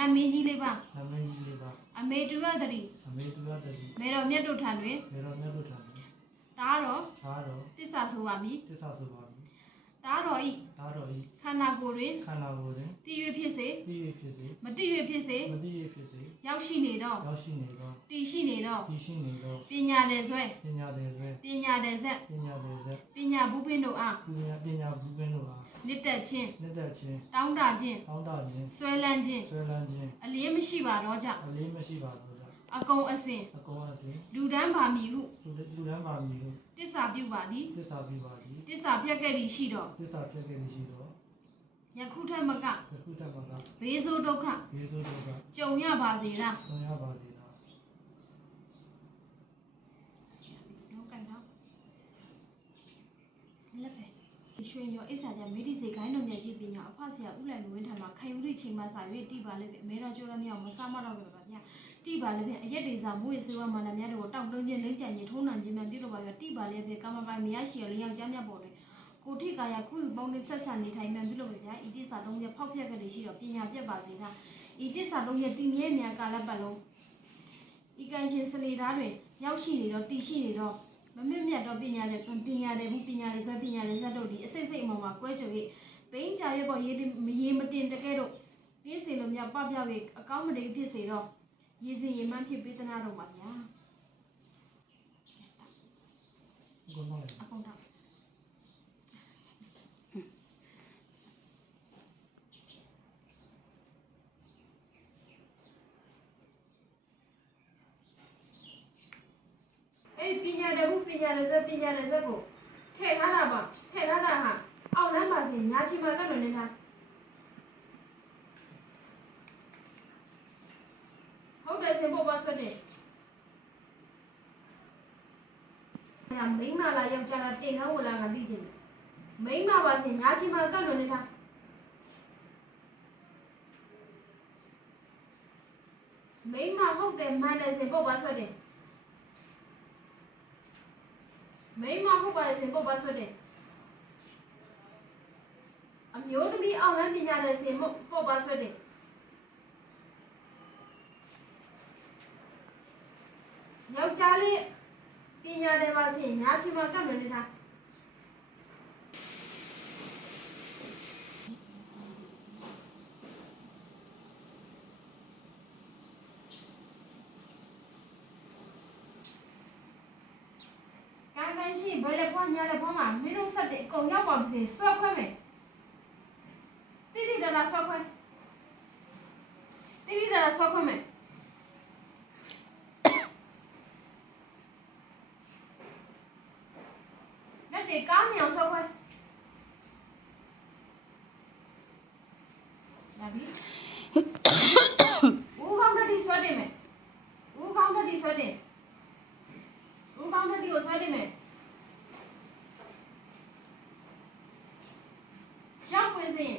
နာမင်းကြီးလေးပါ နမင်းကြီးလေးပါ အမေတူရတရီ အမေတူရတည်း မေတော်မြတ်တို့ထံတွင် မေတော်မြတ်တို့ထံတွင် ဒါတော့ ဒါတော့ တစ္ဆာဆိုပါမည် တစ္ဆာဆိုပါမည် ဒါတော့ဤ ဒါတော့ဤ ခန္ဓာကိုယ်တွင် ခန္ဓာကိုယ်တွင် တည်၍ဖြစ်စေ သိရဖြစ်စေ မတည်၍ဖြစ်စေ မသိရဖြစ်စေ ရောက်ရှိနေတော့ ရောက်ရှိနေသော တည်ရှိနေတော့ တည်ရှိနေသော ပညာတယ်ဆွဲ ပညာသည်ဆွဲ ပညာတယ်ဆက် ပညာသည်ဆက် ပညာဘူးပင်းတို့အား ပညာဘူးပင်းတို့အား နှစ်သက်ခြင်း နှစ်သက်ခြင်း တောင်းတခြင်း တောင်းတခြင်း ဆွဲလန်းခြင်း ဆွဲလန်းခြင်း အလင်းမရှိပါတော့ကြောင့် အလေးမရှိပါဘူးကြောင့် အကုန်အစင် အကုန်အစင် လူတန်းပါမည်ဟု လူတန်းပါမည်လို့ တစ္ဆာပြုပါသည် သစ္စာပြပါသည် တစ္ဆာဖြတ်ခဲ့သည်ရှိတော့ သစ္စာဖြတ်ခဲ့ပြီးရှိတော့ ယခုထက်မက ယခုတတ်မှာက ဘေးဆိုးဒုက္ခ ယေရှုတော်က ကြုံရပါစေလား ဆုံးရပါစေလား လောကတော့လက်ပဲရွှေရောအိဆာကြမေဒီစေခိုင်းတော်မြတ်ကြီးပညာအဖဆရာဦးလန်လူဝင်းထံမှာခိုင်ဦးရိချိန်မှစာ၍တိပါလည်းပဲအမေတော်ကျော်ရမြောက်မဆမတော့ပဲပါဗျာတိပါလည်းပဲအရက်ဒေစာမိုးရေစေဝမာနများတို့ကိုတောက်တွင်းချင်းလိမ့်ကြံချင်းထုံးနှံချင်းများပြုလုပ်ပါဗျာတိပါလည်းပဲကာမပိုင်မရရှိရလင်းယောက်ျားမြတ်ပေါ်တွင်ကိုထိကာယခုပေါင်းနဲ့ဆက်ဆံနေထိုင်မှန်ပြုလုပ်ပါဗျာဤတိစာလုံးရဲ့ဖောက်ဖျက်ကလေးရှိတော့ပညာပြတ်ပါစေလားဤတိစာလုံးရဲ့တည်မြဲမြန်ကာလပတ်လုံးဤကံရှင်စလေသားတွင်ရောက်ရှိနေတော့တည်ရှိနေတော့မမြင့်မြတ်တော့ပညာနဲ့ဘူးပညာလေးဆွဲပညာလေးဇတ်တို့ဒီအစိတ်စိတ်အမောင်မှာကွဲကြွ၍ဘိန်းချာရွက်ပေါ်ရေမတင်တကဲ့တော့ပြင်းစင်လိုမြောက်ပပ၍အကောင်းမတည်းဖြစ်စေတော့ရေစင်ရေမှန်းဖြစ်ပေးသနာတော့ပါဗျာ ကိုမောင်လေး အကုန်တော့အဲ့ဒီပညာတဘူးပညာလေးဆွဲပညာလေးဇက်ကိုထည့်ထားတာပါထည့်ထားတာဟာအောက်လမ်းပါစီညာချီမှာကတော့နေတာဟုတ်တယ်စင်ပေါ်ပါဆွတ်တယ်မိန်းမလာယောက်ျားလားတင်ကောင်းဝလာကသိချင်တယ်မိန်းမပါစီညာချီမှာကတော့နေတာမိန်းမဟုတ်တယ်မှန်တယ်စင်ပေါ်ပါဆွတ်တယ်မိန်းမဟုတ်ပါလေစင်ပေါ်ပါဆွတ်တယ်အမျိုးသမီးအောင်လန်းပညာနဲ့စင်ပေါ်ပါဆွတ်တယ်ယောက်ျားလေးပညာတယ်ပါစင်ညာချီမှာကတ်မနေတာရှိဘယ်လက်ဖွားညာလက်ဖွားမှာမင်းတို့ဆက်တဲ့အကုန်ရောက်ပါမစေဆွဲခွဲမယ်တိတိတလာဆွဲခွဲတိတိတလာဆွဲခွဲမယ်လက်တွေကားမြောင်ဆွဲခွဲလာပြီဦးကောင်းတတိဆွဲတယ်မယ်ဦးကောင်းတတိဆွဲတယ်ဦးကောင်းတတိကိုဆွဲတယ်မယ်ရောက်ဝင်စဉ်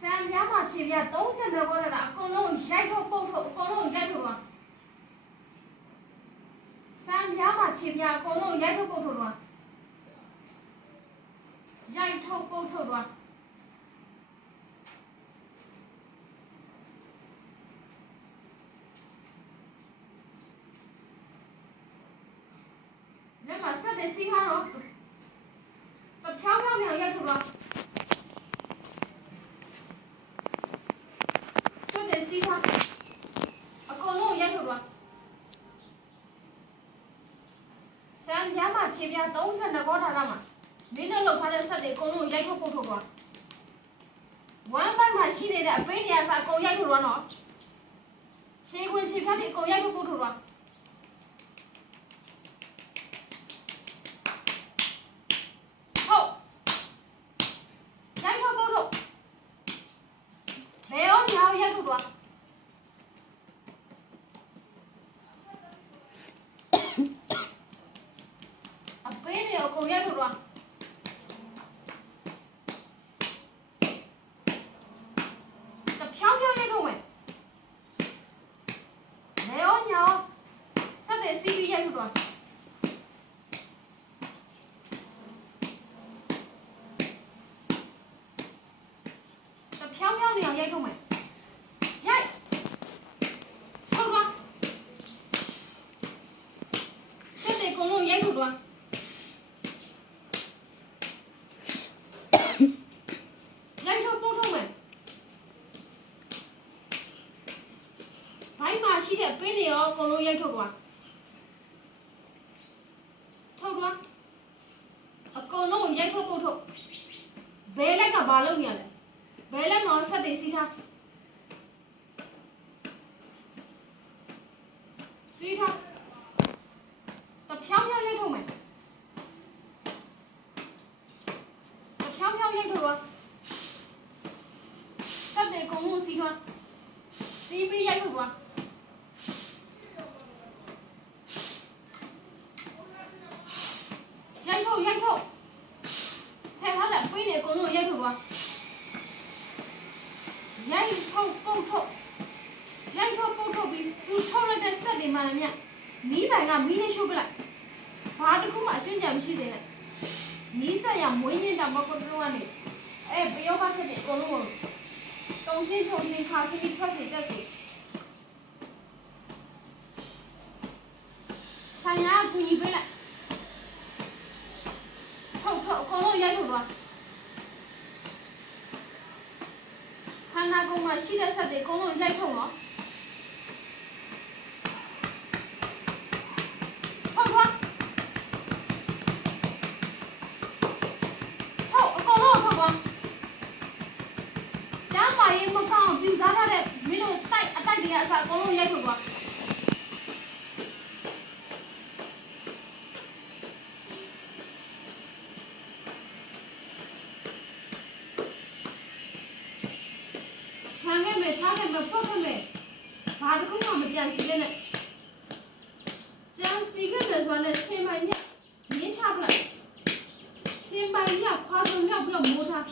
စံပြားမှာခြေပြား30လောက်တော့တာအကုန်လုံးရိုက်ထုတ်ပုတ်ထုတ်အကုန်လုံးရိုက်ထုတ်သွားစံပြားမှာခြေပြားအကုန်လုံးရိုက်ထုတ်ပုတ်ထုတ်သွားရိုက်ထုတ်ပုတ်ထုတ်သွားလက်မှာဆက်တဲ့စီးဟာတော့တဖြောင်းဖြောင်းရိုက်ထုတ်သွားစီးထားအကုန်လုံးရိုက်ထုတ်သွားစံပြားမှာခြေပြား32ခေါ်ထားတာမှာမင်းတို့လောက်ထားတဲ့ဆက်တွေအကုန်လုံးရိုက်ထုတ်ပုတ်ထုတ်သွားဝမ်းပိုင်းမှာရှိနေတဲ့အပိန်းနေရာစာအကုန်ရိုက်ထုတ်သွားနော်ခြေခွင်ခြေပြားတွေအကုန်ရိုက်ထုတ်ပုတ်ထုတ်သွားဟုတ်ရိုက်ထုတ်ပုတ်ထုတ်ဘယ်ရောညာရိုက်ထုတ်သွားအကုန်ရိုက်ထုတ်သွားတဖြောင်းဖြောင်းရိုက်ထုတ်မယ်ဘယ်ရောညာဆက်တဲ့စီးပြီးရိုက်ထုတ်သွားတဖြောင်းဖြောင်းနေအောင်ရိုက်ထုတ်မယ်ရိုက် ရှိတဲ့အပင်းတွေရောအကုန်လုံးရိုက်ထုတ်သွားထုတ်သွားအကုန်လုံးရိုက်ထုတ်ပုတ်ထုတ်ဘဲလက်ကဘာလုပ်နေရလဲဘဲလက်မှာဆက်တွေစီးထားစီးထားတဖြောင်းဖြောင်းရိုက်ထုတ်မယ်တဖြောင်းဖြောင်းရိုက်ထုတ်သွားဆက်တွေအကုန်လုံးစီးထားစီးပြီးရိုက်ထုတ်သွားရိုက်ထုတ်ထဲထားတဲ့အပင်းတွေအကုန်လုံးရိုက်ထုတ်သွားရိုက်ထုတ်ပုတ်ထုတ်ရိုက်ထုတ်ပုတ်ထုတ်ပြီးသူထုတ်လိုက်တဲ့ဆက်တွေမှလည်းမြတ်မီးပိုင်ကမီးလေးရှို့ပလိုက်ဘာတစ်ခုမှအကျွင့်ကြံမရှိသေးနဲ့မီးဆက်ရမွေးညင်းတာမကွတ်တော့ကနေပယောဂဆက်တွေအကုန်လုံးတုံးစင်းချုံစင်းခါစင်းထွက်စီတက်စီဆိုင်ရာကူညီပေးလိုက်ထုတ်အကုန်လုံးရိုက်ထုတ်သွားခန္ဓာကိုယ်မှာရှိတဲ့ဆက်တွေအကုန်လုံးရိုက်ထုတ်နော်ထုတ်သွားထုတ်အကုန်လုံးထုတ်သွားကျမ်းမာရေးမကောင်းပြူစားတဲ့မင်းတို့အတိုက်တွေကအစားအကုန်လုံးရိုက်ထုတ်သွားဆန်ခဲ့မယ်ထားခဲ့မယ်ဖွက်ခဲ့မယ်ဘာတစ်ခုမှမကြံစီနဲ့ကြံစီခဲ့မယ်ဆိုတော့ဆင်ပိုင်ညမြင်းချပလိုက်ဆင်ပိုင်ညခွာစုံမြောက်ပြီးတော့မိုးထား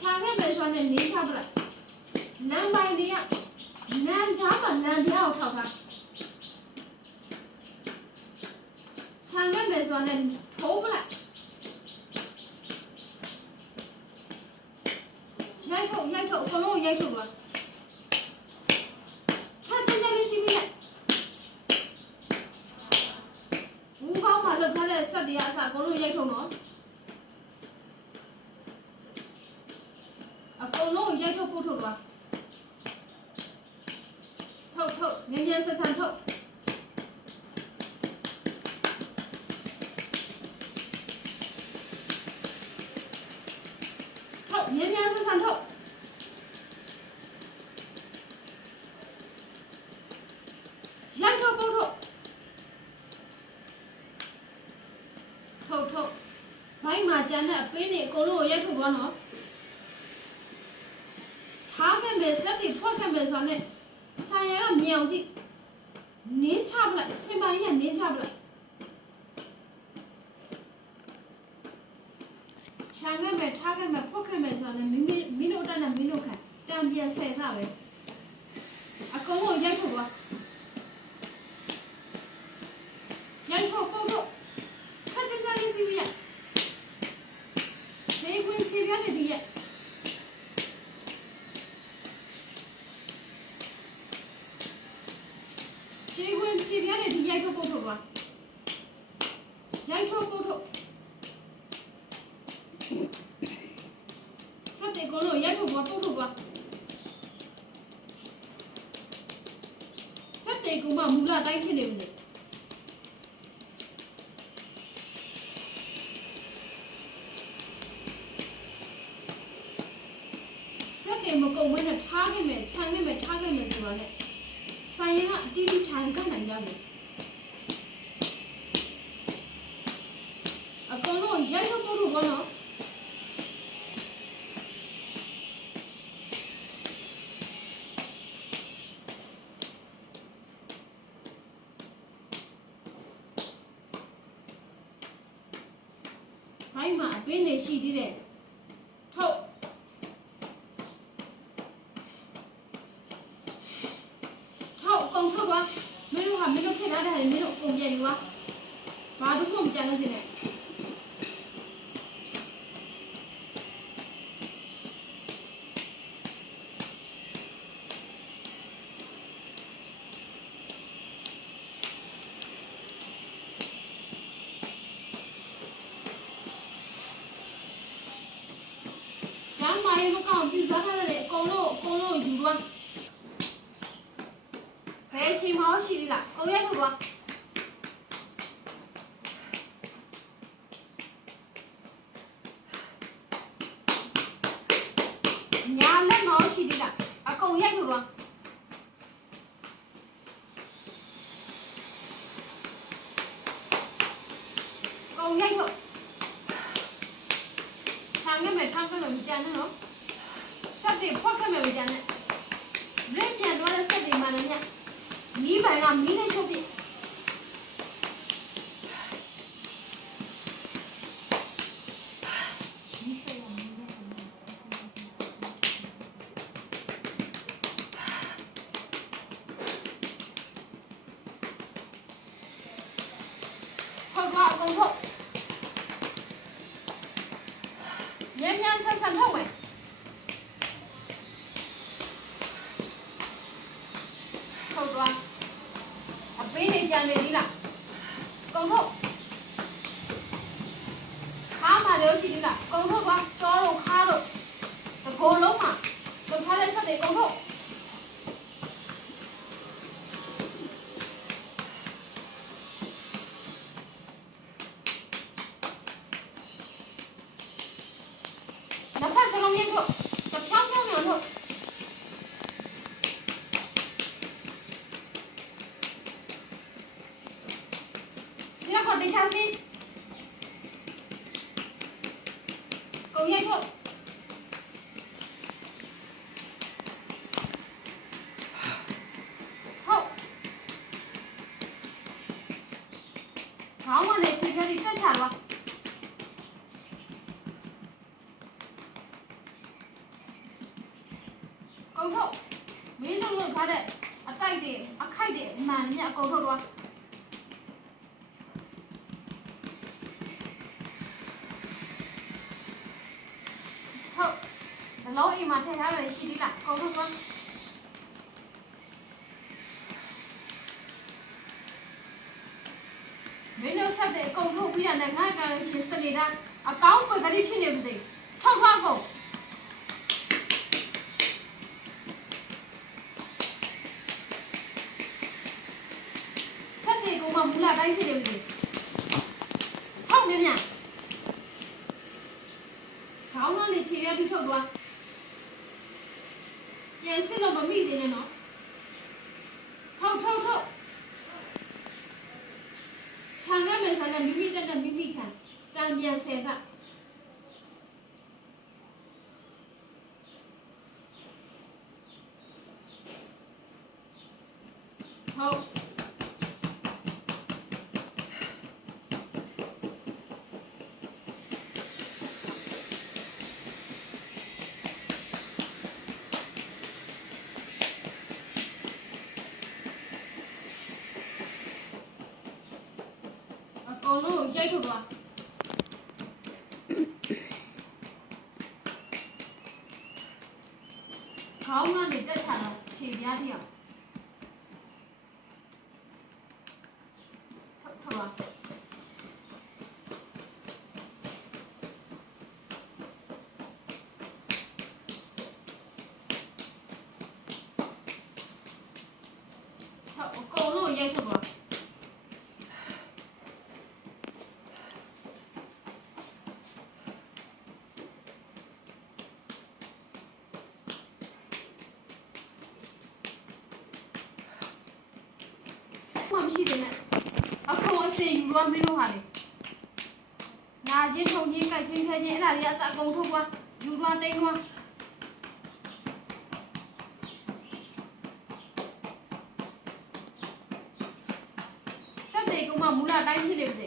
ဆန်ခဲ့မယ်ဆိုတော့နင်းချပလိုက်နံပိုင်တွေကနံချားမှာနံတရားကိုထောက်ထားဆန်ခဲ့မယ်ဆိုတော့ထိုးပလိုက်ရိုက်ထုတ်အကုန်လုံးရိုက်ထုတ်သွားခါချင်းချင်းလေးစီးပြီးလိုက်ဘူးကောင်းမှလောက်ထားတဲ့ဆက်တွေကအစားအကုန်လုံးရိုက်ထုတ်နော်အကုန်လုံးရိုက်ထုတ်ပို့ထုတ်သွားထုတ်မြန်မြန်ဆန်ဆန်ထုတ်မြန်မြန်ဆန်ဆန်ထုတ်ရိုက်ထုတ်ပုတ်ထုတ်ဘိုင်းမှာကျန်တဲ့အပင်းတွေအကုန်လုံးကိုရိုက်ထုတ်သွားနော်ထားခဲ့မယ်ဆက်ပြီးဖွက်ခဲ့မယ်ဆိုတော့ဆိုင်ရကမြင်အောင်ကြည့်နင်းချပလိုက်စင်ပိုင်ရနင်းချပလိုက်ခြံခဲ့မယ်ထားခဲ့မယ်ဖွက်ခဲ့မယ်ဆိုတော့မင်းတို့တက်နဲ့မင်းတို့ခံတံပြန်ဆယ်စားပဲအကုန်လုံးရိုက်ထုတ်သွားရိုက်ထုတ်ပုတ်ထုတ်ခက်ချင်းချင်းလေးစီးရခြေခွင်းခြေပြားတွေဒီရက်ခြေခွင်းခြေပြားတွေဒီရိုက်ထုတ်ပုတ်ထုတ်သွားရိုက်ထုတ်ပုတ်ထုတ်ဆက်တဲ့ကိုလို့ရိုက်ထုတ်သွားပုတ်ထုတ်သွားဆက်တဲ့ကူမမူလာတိုင်းဖြစ်နေပြီဆက်တဲ့မကုံမနဲ့ထားခဲ့မယ်ခြံခဲ့မယ်ထားခဲ့မယ်ဆိုတော့လေဆိုင်ရကအတီးတီးထိုင်ကနိုင်ကြပြီအကုန်လုံးရိုက်ထုတ်ပုတ်ထုတ်သွားနော်ဘိုင်းမှာအပင်းတွေရှိသေးတယ်ထုတ်အကုန်ထုတ်သွားမင်းတို့ထည့်ထားတဲ့ဟာတွေမင်းတို့အကုန်ပြန်ယူသွားဘာတစ်ခုမှမကြံလို့စင်းနဲ့ကျမ်းမာရေးမကောင်းပြူစားထားတဲ့အကုန်လုံးယူသွားဘယ် ချိန်မှာရှိသေးလားကုန်ရိုက်ထုတ်သွားညာလက်မောရှိသေးလားအကုန်ရိုက်ထုတ်သွားကုန်ရိုက်ထုတ်ထားခဲ့မယ်ထားခဲ့မယ်မကြမ်းနဲ့နော်စက်တွေဖွက်ခဲ့မယ်မကြမ်းနဲ့ရင်းပြန်သွားတဲ့စက်တွေမှလည်းညမီးပိုင်ကမီးနဲ့ချုပ်ပြထုတ်သွားအကုန်ထုတ်ညံ့ညံ့ဆန်းဆန်းထုတ်မယ်ထုတ်သွားအပေးနေကြံနေသီးလားကုန်ထုတ်ခါမှလည်းရှိသီးလားကုန်ထုတ်သွားကြောတော့ခါတော့တကိုယ်လုံးမှာလုပ်ထားတဲ့စက်တွေကုန်ထုတ်နှစ်ဖက်စလုံးမြင့်ထုတ်တဖြောင်းဖြောင်းညံထုတ်ဒီတော့တေချာစီကုန်ရိုက်ထုတ်ထုတ်ခေါင်းကနေခြေဖြတ်ပြီးတက်ချသွားကုန်ထုတ်မင်းလုံးလုံးထားတဲ့အတိုက်တွေအခိုက်တွေအမှန်နဲ့အကုန်ထုတ်သွားဟုတ်ဒီလုံးအိမ်မှာထည့်ထားတယ်ရှိသေးလားကုန်ထုတ်သွားမင်းတို့ဆက်တဲ့အကုန်ထုတ်ပြီးတာနဲ့ငါ့ကလည်းချင်းစနေတာအကောင့်ပဂရိဖြစ်နေပါစေထုတ်သွားကုန်မူလာတိုင်းဖြစ်နေပြီဟုတ်မြမြခေါင်းကနေခြေပြပြီးထုတ်သွားပြန်စစ်လို့မမိစေနဲ့နော်ထုတ်ခြံရမယ်ဆန်နဲ့မိမိတက်တဲ့မိမိခံတံပြန်ဆယ်စဟုတ်အကုန်လုံးရိုက်ထုတ်သွားခေါင်းကနေတက်ချတာခြေပြားတိအောင်ထုတ်သွားအကုန်လုံးရိုက်ထုတ်သွားမရှိသေးနဲ့အခုအချိန်ယူသွားမင်းတို့ဟာလေနာချင်းထုံချင်းကြိုက်ချင်းခဲချင်းအဲ့ဒါတွေအစအကုန်ထုတ်သွားယူသွားတိန်းသွားစက်တွေကမှမူလာတိုင်းဖြစ်နေပါစေ